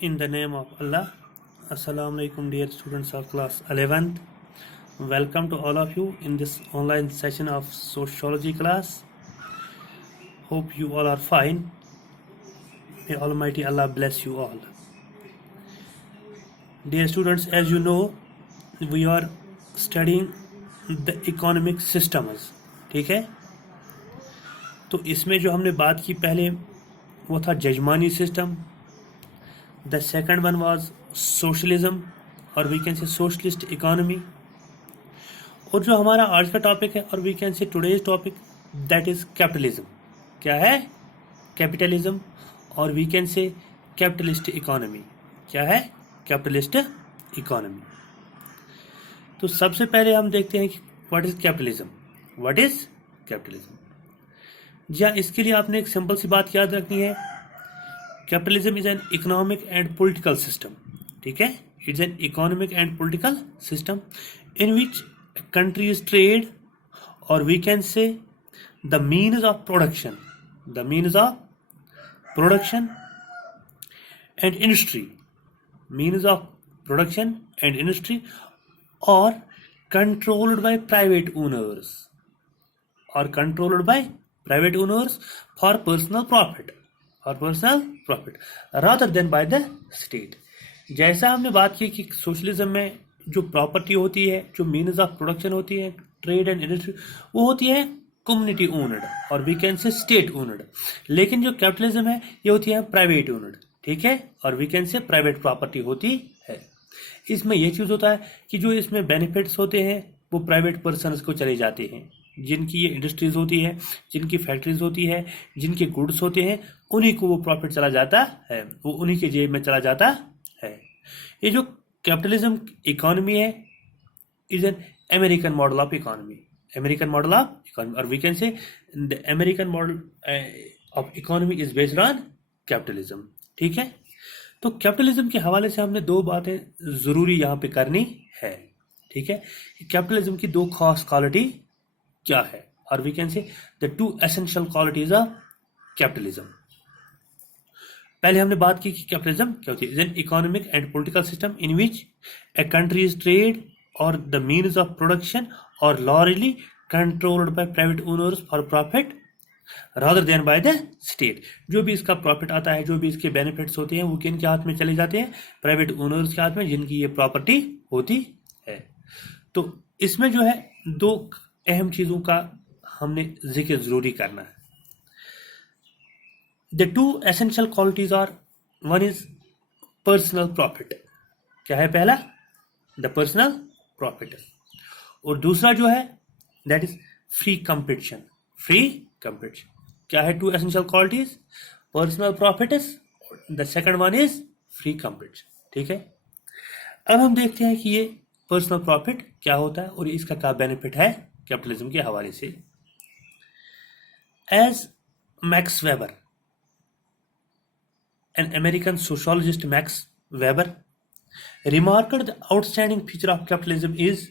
In the name of Allah, Assalamu alaikum, dear students of class 11th. Welcome to all of you in this online session of sociology class. Hope you all are fine. May Almighty Allah bless you all. Dear students, as you know, we are studying the economic systems. ठीक है, तो इसमें जो हमने बात की पहले वो था जजमानी system. The second one was socialism or we can say socialist economy. और जो हमारा आज का टॉपिक है और we can say today's topic that is capitalism. क्या है? Capitalism और we can say capitalist economy. क्या है? Capitalist economy. तो सबसे पहले हम देखते हैं कि what is capitalism. What is capitalism? जी हाँ, इसके लिए आपने एक सिंपल सी बात याद रखनी है. Capitalism is an economic and political system. ठीक है, it's an economic and political system in which countries trade और we can say the means of production and industry और controlled by private owners for personal profit rather than by the state. जैसा हमने बात की कि socialism में जो property होती है, जो मीन्स ऑफ प्रोडक्शन होती है, ट्रेड एंड इंडस्ट्री, वो होती है कम्युनिटी ओनर्ड और वी कैन से स्टेट ओनर्ड. लेकिन जो कैपिटलिज्म है ये होती है प्राइवेट ओनर्ड. ठीक है, और we can say private property होती है. इसमें ये चीज़ होता है कि जो इसमें बेनिफिट्स होते हैं वो प्राइवेट पर्सनस को चले जाते हैं. जिनकी ये इंडस्ट्रीज होती है, जिनकी फैक्ट्रीज होती है, जिनके गुड्स होते हैं, उन्हीं को वो प्रॉफिट चला जाता है, वो उन्हीं के जेब में चला जाता है. ये जो कैपिटलिज्म इकोनॉमी है is an American model of economy और we can say the American model of economy is based on capitalism. ठीक है, तो कैपिटलिज्म के हवाले से हमने दो बातें ज़रूरी यहाँ पे करनी है. ठीक है, कैपिटलिज्म की दो खास क्वालिटी क्या है और we can say the two essential qualities of capitalism. पहले हमने बात की कि कैपिटलिज्म क्या होती है. An economic and political system in which a countries trade और द मीन्स ऑफ प्रोडक्शन और लॉरली controlled by private owners for profit rather than by the state. जो भी इसका प्रॉफिट आता है, जो भी इसके बेनिफिट्स होते हैं, वो किन के हाथ में चले जाते हैं? प्राइवेट ओनर्स के हाथ में, जिनकी ये प्रॉपर्टी होती है. तो इसमें जो है दो अहम चीज़ों का हमने जिक्र जरूरी करना है. The two essential qualities are, one is personal profit. क्या है पहला? The personal profit. और दूसरा जो है दैट इज फ्री कंपटीशन. क्या है two essential qualities? Personal profit. The second one is free competition. ठीक है, अब हम देखते हैं कि ये पर्सनल प्रॉफिट क्या होता है और इसका क्या बेनिफिट है कैपिटलिज्म के हवाले से. As Max Weber, an American sociologist Max Weber, remarked the outstanding feature of capitalism is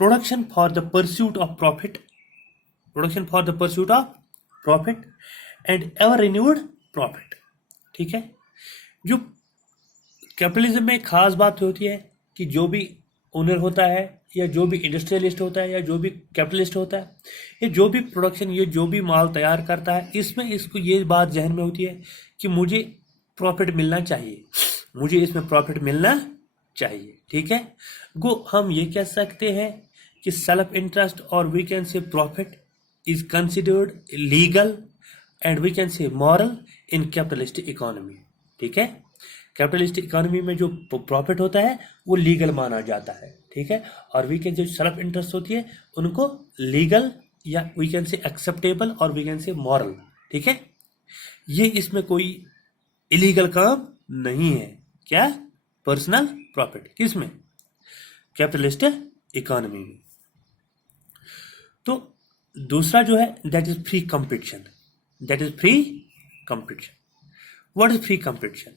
production for the pursuit of profit and ever renewed profit. ठीक है, जो कैपिटलिज्म में खास बात होती है कि जो भी ओनर होता है या जो भी इंडस्ट्रियलिस्ट होता है या जो भी कैपिटलिस्ट होता है, ये जो भी प्रोडक्शन, ये जो भी माल तैयार करता है, इसमें इसको ये बात जहन में होती है कि मुझे प्रॉफिट मिलना चाहिए, मुझे इसमें प्रॉफिट मिलना चाहिए. ठीक है, गो हम ये कह सकते हैं कि सेल्फ इंटरेस्ट और we can say profit is considered legal and we can say moral in capitalist economy. ठीक है, कैपिटलिस्ट इकोनॉमी में जो प्रॉफिट होता है वो लीगल माना जाता है. ठीक है, और वी कैन जो सेल्फ इंटरेस्ट होती है उनको लीगल या वी कैन से एक्सेप्टेबल और वी कैन से मॉरल. ठीक है, ये इसमें कोई इलीगल काम नहीं है. क्या? Personal profit. किसमें? कैपिटलिस्ट इकोनॉमी में. तो दूसरा जो है that is free competition. What is free competition?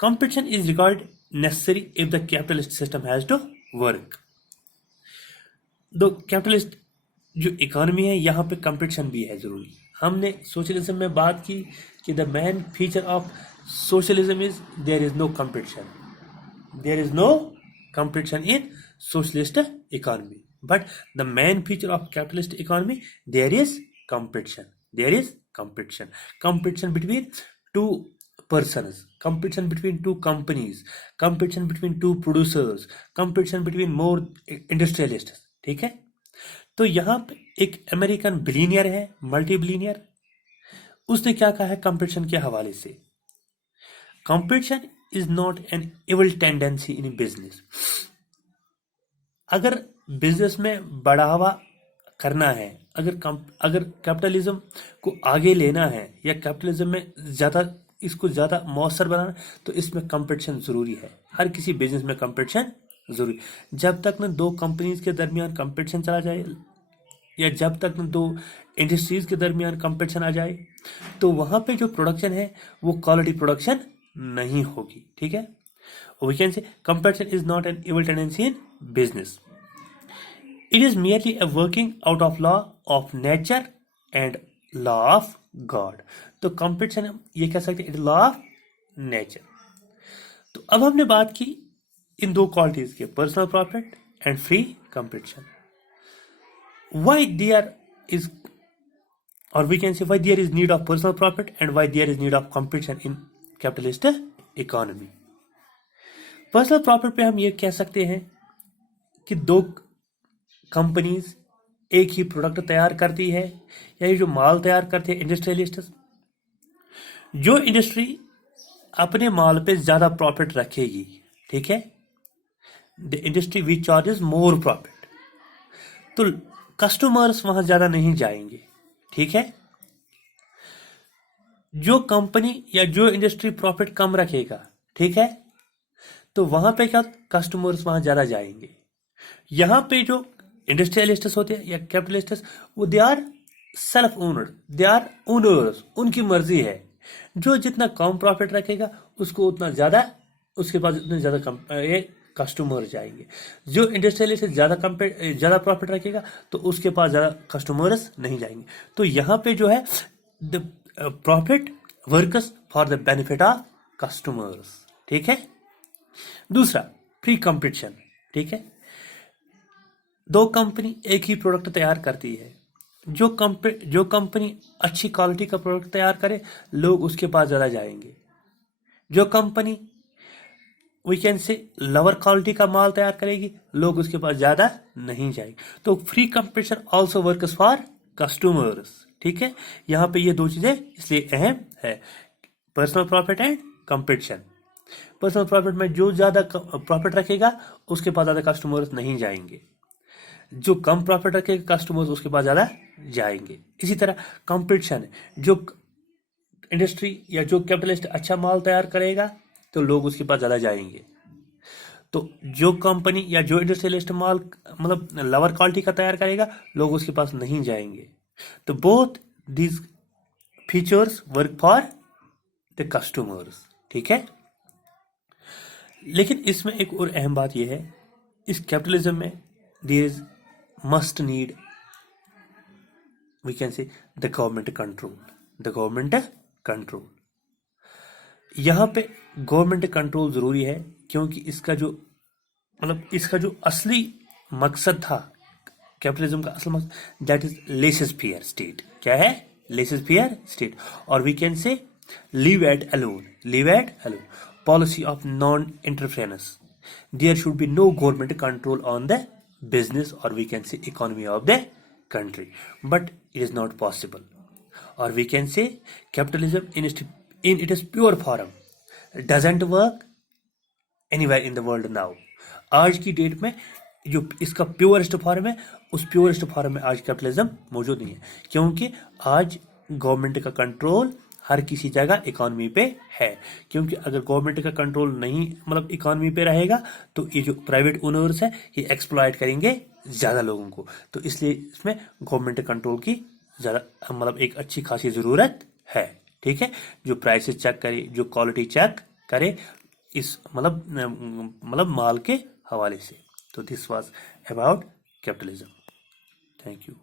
Competition is regarded necessary if the capitalist system has to work. तो कैपिटलिस्ट जो इकोनॉमी है यहाँ पे कंपटीशन भी है जरूरी. हमने सोशलिज्म में बात की कि the main feature of socialism is there is no competition. There is no competition in socialist economy. But the main feature of capitalist economy, there is competition. There is competition. Competition between two persons, competition between two companies, competition between two producers, competition between more industrialists. ठीक है, तो यहाँ पे एक American billionaire है, multi billionaire, उसने क्या कहा है कंपटीशन के हवाले से? Competition is not an evil tendency in business. अगर बिजनेस में बढ़ावा करना है, अगर कैपिटलिज्म को आगे लेना है या कैपिटलिज्म में इसको ज्यादा मौसर बनाना, तो इसमें कंपटीशन जरूरी है. हर किसी बिजनेस में कंपटीशन जरूरी. जब तक न दो कंपनीज के दरमियान कंपटीशन चला जाए या जब तक न दो इंडस्ट्रीज के दरमियान कंपटीशन आ जाए, तो वहां पे जो प्रोडक्शन है वो क्वालिटी प्रोडक्शन नहीं होगी. ठीक है, we can say competition is not an evil tendency in business. It is merely a working out of law of nature and law of God. तो कंपटीशन ये कह सकते हैं इट लॉ ऑफ नेचर. तो अब हमने बात की इन दो क्वालिटीज के, personal profit and free competition. why there is, or we can say why there is need of personal profit and why there is need of competition in capitalist economy. Personal profit पे हम ये कह सकते हैं कि दो companies एक ही product तैयार करती है या ये जो माल तैयार करते हैं इंडस्ट्रियलिस्ट, जो इंडस्ट्री अपने माल पे ज्यादा प्रॉफिट रखेगी, ठीक है, the industry which charges more profit, तो कस्टमर्स वहां ज्यादा नहीं जाएंगे. ठीक है, जो कंपनी या जो इंडस्ट्री प्रॉफिट कम रखेगा, ठीक है, तो वहां पे क्या, कस्टमर्स वहां ज्यादा जाएंगे. यहां पे जो इंडस्ट्रियलिस्ट्स होते हैं या कैपिटलिस्ट्स, वो they are self owned, they are owners, उनकी मर्जी है. जो जितना कम प्रॉफिट रखेगा उसको उतना ज्यादा, उसके पास उतने ज्यादा कस्टमर जाएंगे. जो इंडस्ट्रियलिस्ट ज्यादा प्रॉफिट रखेगा तो उसके पास ज्यादा कस्टमर्स नहीं जाएंगे. तो यहां पे जो है the profit works for the benefit of customers. ठीक है. दूसरा, फ्री कंपटीशन. ठीक है, दो कंपनी एक ही प्रोडक्ट तैयार करती है. जो कंपनी अच्छी क्वालिटी का प्रोडक्ट तैयार करे, लोग उसके पास ज्यादा जाएंगे. जो company we can say lower quality का माल तैयार करेगी, लोग उसके पास ज्यादा नहीं जाएंगे. तो free competition also works for customers. ठीक है, यहां पे ये दो चीजें इसलिए अहम है, personal profit and competition. Personal profit में जो ज्यादा प्रॉफिट रखेगा उसके पास ज्यादा कस्टमर्स नहीं जाएंगे, जो कम प्रॉफिट रखेगा कस्टमर्स उसके पास ज्यादा जाएंगे. इसी तरह कंपटीशन, जो इंडस्ट्री या जो कैपिटलिस्ट अच्छा माल तैयार करेगा तो लोग उसके पास ज्यादा जाएंगे. तो जो कंपनी या जो इंडस्ट्रियलिस्ट माल मतलब लोअर क्वालिटी का तैयार करेगा, लोग उसके पास नहीं जाएंगे. तो both these features work for the customers. ठीक है, लेकिन इसमें एक और अहम बात यह है, इस कैपिटलिज्म में there is must need we can say the government control. The government control, यहां पे गवर्नमेंट कंट्रोल जरूरी है, क्योंकि इसका जो असली मकसद था, कैपिटलिज्म का असल मकसद, that is laissez faire state. क्या है? Laissez faire state. और we can say leave it alone. Policy of non interference. There should be no government control on the business और we can say economy of the country, but it is not possible. Or we can say capitalism in its pure form doesn't work anywhere in the world now. आज की date में जो इसका purest form है, उस purest form में आज capitalism मौजूद नहीं है, क्योंकि आज गवर्नमेंट का कंट्रोल हर किसी जगह इकोनॉमी पे है. क्योंकि अगर गवर्नमेंट का कंट्रोल नहीं इकोनॉमी पे रहेगा, तो ये जो प्राइवेट ओनर्स है ये एक्सप्लॉइट करेंगे ज्यादा लोगों को. तो इसलिए इसमें गवर्नमेंट कंट्रोल की ज्यादा एक अच्छी खासी जरूरत है. ठीक है, जो प्राइसेस चेक करे, जो क्वालिटी चेक करे, इस माल के हवाले से. तो this was about capitalism. Thank you.